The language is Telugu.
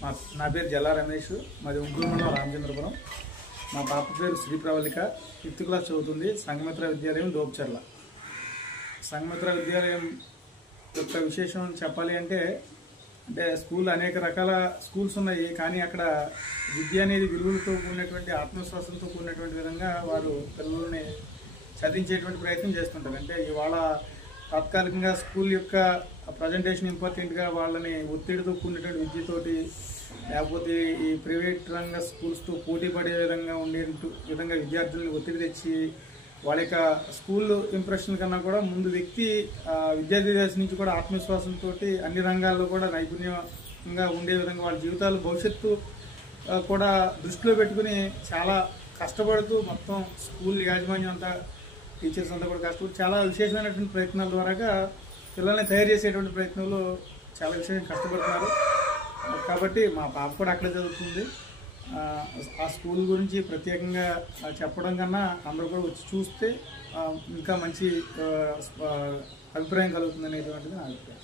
నా పేరు జల్లా రమేష్, మాది ఉంటూరు మండలం రామచంద్రపురం. మా పాప పేరు శ్రీ ప్రవళిక, 5th క్లాస్ చదువుతుంది. సంఘమిత్ర విద్యాలయం దోపచర్ల. సంఘమిత్ర విద్యాలయం యొక్క విశేషం చెప్పాలి అంటే స్కూల్ అనేక రకాల స్కూల్స్ ఉన్నాయి, కానీ అక్కడ విద్య అనేది విలువలతో కూడినటువంటి ఆత్మవిశ్వాసంతో కూడినటువంటి విధంగా వారు పిల్లల్ని చదివించేటువంటి ప్రయత్నం చేస్తుంటారు. అంటే ఇవాళ తాత్కాలికంగా స్కూల్ యొక్క ప్రజెంటేషన్ ఇంపార్టెంట్గా వాళ్ళని ఒత్తిడితో కూడినటువంటి విద్యతోటి, లేకపోతే ఈ ప్రైవేట్ రంగ స్కూల్స్తో పోటీ పడే విధంగా ఉండే విధంగా విద్యార్థులను ఒత్తిడి తెచ్చి వాళ్ళ యొక్క స్కూల్ ఇంప్రెషన్ కన్నా కూడా ముందు వ్యక్తి విద్యార్థి దశ నుంచి కూడా ఆత్మవిశ్వాసంతో అన్ని రంగాల్లో కూడా నైపుణ్యంగా ఉండే విధంగా వాళ్ళ జీవితాలు భవిష్యత్తు కూడా దృష్టిలో పెట్టుకుని చాలా కష్టపడుతూ మొత్తం స్కూల్ యాజమాన్యం అంతా, టీచర్స్ అంతా కూడా కష్టపడి చాలా విశేషమైనటువంటి ప్రయత్నాల ద్వారా పిల్లల్ని తయారు చేసేటువంటి ప్రయత్నంలో చాలా విశేషంగా కష్టపడుతున్నారు. కాబట్టి మా పాప కూడా అక్కడే చదువుతుంది. ఆ స్కూల్ గురించి ప్రత్యేకంగా చెప్పడం కన్నా అందరూ కూడా వచ్చి చూస్తే ఇంకా మంచి అభిప్రాయం కలుగుతుంది అనేటువంటిది నా అభిప్రాయం.